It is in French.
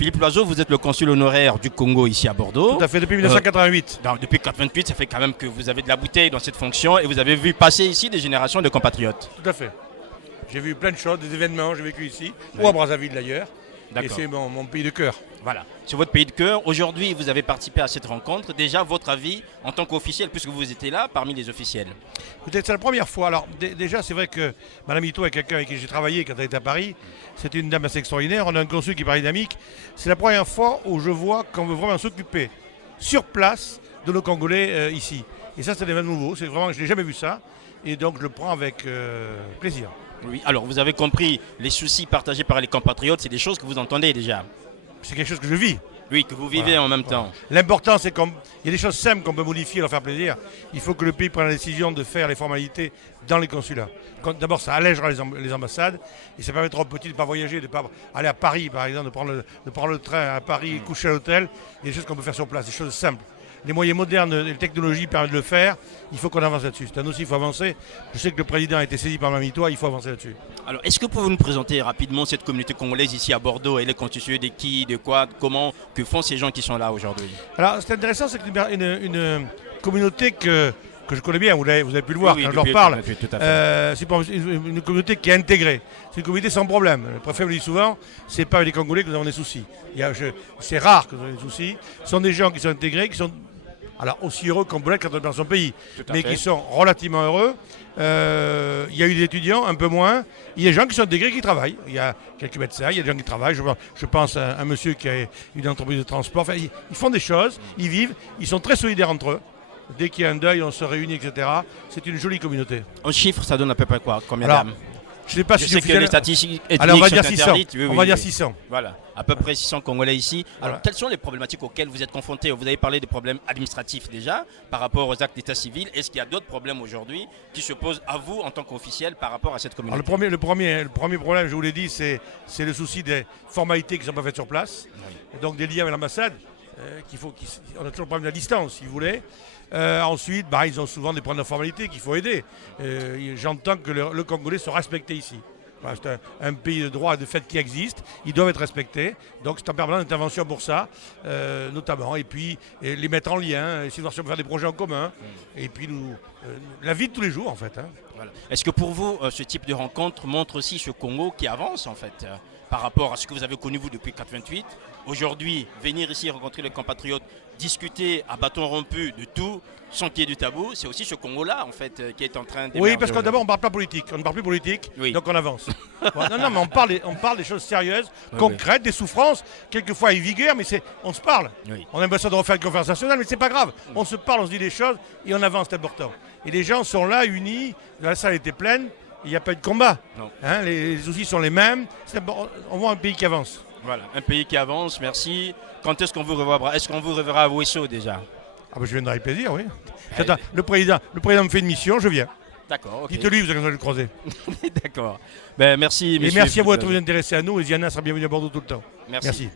Philippe Loiseau, vous êtes le consul honoraire du Congo ici à Bordeaux. Tout à fait, depuis 1988. Depuis 1988, ça fait quand même que vous avez de la bouteille dans cette fonction et vous avez vu passer ici des générations de compatriotes. Tout à fait. J'ai vu plein de choses, des événements, j'ai vécu ici, ou à Brazzaville d'ailleurs. Et c'est mon pays de cœur. Voilà, c'est votre pays de cœur. Aujourd'hui, vous avez participé à cette rencontre. Déjà, votre avis en tant qu'officiel, puisque vous étiez là parmi les officiels. Peut-être c'est la première fois. Alors déjà, c'est vrai que Madame Ito est quelqu'un avec qui j'ai travaillé quand elle était à Paris. C'était une dame assez extraordinaire. On a un consul qui est paris dynamique. C'est la première fois où je vois qu'on veut vraiment s'occuper sur place de nos Congolais ici. Et ça, c'est un événement nouveau. C'est vraiment, je n'ai jamais vu ça. Et donc, je le prends avec plaisir. Oui, alors vous avez compris, les soucis partagés par les compatriotes, c'est des choses que vous entendez déjà. C'est quelque chose que je vis. Oui, que vous vivez en même temps. L'important, c'est qu'il y a des choses simples qu'on peut modifier et leur faire plaisir. Il faut que le pays prenne la décision de faire les formalités dans les consulats. D'abord, ça allègera les ambassades et ça permettra aux petits de ne pas voyager, de ne pas aller à Paris, par exemple, de prendre le train à Paris, coucher à l'hôtel. Il y a des choses qu'on peut faire sur place, des choses simples. Les moyens modernes et les technologies permettent de le faire. Il faut qu'on avance là-dessus. C'est un aussi, il faut avancer. Je sais que le président a été saisi par Mamitois, il faut avancer là-dessus. Alors, est-ce que vous pouvez nous présenter rapidement cette communauté congolaise ici à Bordeaux? Elle est constituée de qui, de quoi, comment, que font ces gens qui sont là aujourd'hui? Alors, c'est intéressant, c'est une communauté que je connais bien, vous avez pu le voir quand je leur parle. C'est une communauté qui est intégrée. C'est une communauté sans problème. Le préfet me dit souvent, c'est pas avec les Congolais que nous avons des soucis. C'est rare que nous avons des soucis. Ce sont des gens qui sont intégrés, qui sont aussi heureux qu'on peut l'être quand on est dans son pays, mais qui sont relativement heureux. Il y a eu des étudiants, un peu moins. Il y a des gens qui sont intégrés, qui travaillent. Il y a quelques médecins, il y a des gens qui travaillent. Je pense à un monsieur qui a une entreprise de transport. Enfin, ils font des choses, ils vivent, ils sont très solidaires entre eux. Dès qu'il y a un deuil, on se réunit, etc. C'est une jolie communauté. En chiffres, ça donne à peu près quoi? Combien d'âmes? Je ne sais pas si c'est que les statistiques ethniques alors on va dire sont 600. interdites. Oui, on va dire 600. Voilà, à peu près 600 Congolais ici. Alors, Voilà. quelles sont les problématiques auxquelles vous êtes confrontés? Vous avez parlé des problèmes administratifs déjà, par rapport aux actes d'état civil. Est-ce qu'il y a d'autres problèmes aujourd'hui qui se posent à vous en tant qu'officiel par rapport à cette communauté? Alors, le premier problème, je vous l'ai dit, c'est le souci des formalités qui ne sont pas faites sur place. Oui. Donc des liens avec l'ambassade, on a toujours le problème de la distance, si vous voulez. Ensuite, ils ont souvent des problèmes de formalité qu'il faut aider. J'entends que le Congolais soit respecté ici. Voilà, c'est un pays de droit et de fait qui existe. Ils doivent être respectés. Donc c'est en permanence d'intervention pour ça, notamment. Et puis les mettre en lien, essayer de voir si on peut faire des projets en commun. Et puis la vie de tous les jours, en fait. Hein. Voilà. Est-ce que pour vous, ce type de rencontre montre aussi ce Congo qui avance, en fait, par rapport à ce que vous avez connu, vous, depuis 1988? Aujourd'hui, venir ici rencontrer les compatriotes, discuter à bâton rompu de tout, sans qu'il y ait du tabou, c'est aussi ce Congo-là, en fait, qui est en train d'émerger. Oui, parce que d'abord, on ne parle pas politique. On ne parle plus politique, donc on avance. Non, mais on parle des choses sérieuses, concrètes, des souffrances, quelquefois avec vigueur, mais on se parle. Oui. On aime ça de refaire une conférence nationale, mais c'est pas grave. On se parle, on se dit des choses et on avance, c'est important. Et les gens sont là, unis, la salle était pleine, il n'y a pas eu de combat. Hein, les soucis sont les mêmes, on voit un pays qui avance. Voilà, un pays qui avance, merci. Quand est-ce qu'on vous reverra? Est-ce qu'on vous reverra à Ouesso déjà? Je viendrai avec plaisir, oui. Le président me fait une mission, je viens. D'accord. Okay. Dites-lui, vous allez le croiser. D'accord. Merci, et merci à vous d'être intéressés à nous. Et Ziana sera bienvenue à Bordeaux tout le temps. Merci.